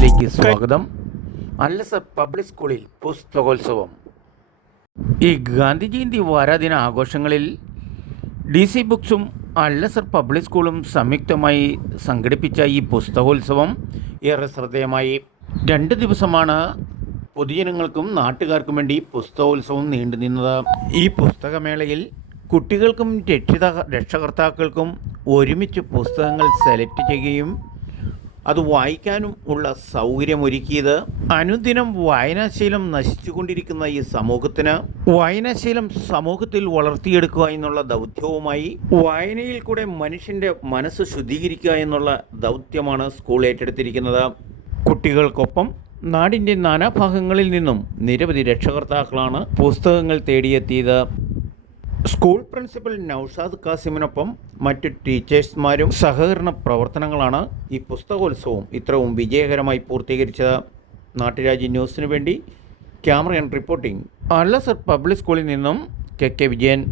ന്യൂസിലേക്ക് സ്വാഗതം. അൽഅസർ പബ്ലിക് സ്കൂളിൽ പുസ്തകോത്സവം. ഈ ഗാന്ധി ജയന്തി വാരാദിന ആഘോഷങ്ങളിൽ DC ബുക്സും അൽഅസർ പബ്ലിക് സ്കൂളും സംയുക്തമായി സംഘടിപ്പിച്ച ഈ പുസ്തകോത്സവം ഏറെ ശ്രദ്ധേയമായി. 2 ദിവസമാണ് പൊതുജനങ്ങൾക്കും നാട്ടുകാർക്കും വേണ്ടി പുസ്തകോത്സവം നീണ്ടുനിന്നത്. ഈ പുസ്തകമേളയിൽ കുട്ടികൾക്കും രക്ഷകർത്താക്കൾക്കും ഒരുമിച്ച് പുസ്തകങ്ങൾ സെലക്ട് ചെയ്യുകയും അത് വായിക്കാനും ഉള്ള സൗകര്യമൊരുക്കിയത് അനുദിനം വായനാശീലം നശിച്ചുകൊണ്ടിരിക്കുന്ന ഈ സമൂഹത്തിന് വായനാശീലം സമൂഹത്തിൽ വളർത്തിയെടുക്കുക എന്നുള്ള ദൗത്യവുമായി വായനയിൽ കൂടെ മനുഷ്യൻ്റെ മനസ്സ് ശുദ്ധീകരിക്കുക എന്നുള്ള ദൗത്യമാണ് സ്കൂൾ ഏറ്റെടുത്തിരിക്കുന്നത്. കുട്ടികൾക്കൊപ്പം നാടിൻ്റെ നാനാഭാഗങ്ങളിൽ നിന്നും നിരവധി രക്ഷകർത്താക്കളാണ് പുസ്തകങ്ങൾ തേടിയെത്തിയത്. സ്കൂൾ പ്രിൻസിപ്പൽ നൌഷാദ് കാസിമിനൊപ്പം മറ്റു ടീച്ചേഴ്സ്മാരും സഹകരണ പ്രവർത്തനങ്ങളാണ് ഈ പുസ്തകോത്സവം ഇത്രയും വിജയകരമായി പൂർത്തീകരിച്ചത്. നാട്ടുരാജ്യ ന്യൂസിനു വേണ്ടി camera and reporting Al-Azhar public സ്കൂളിൽ നിന്നും KK വിജയൻ.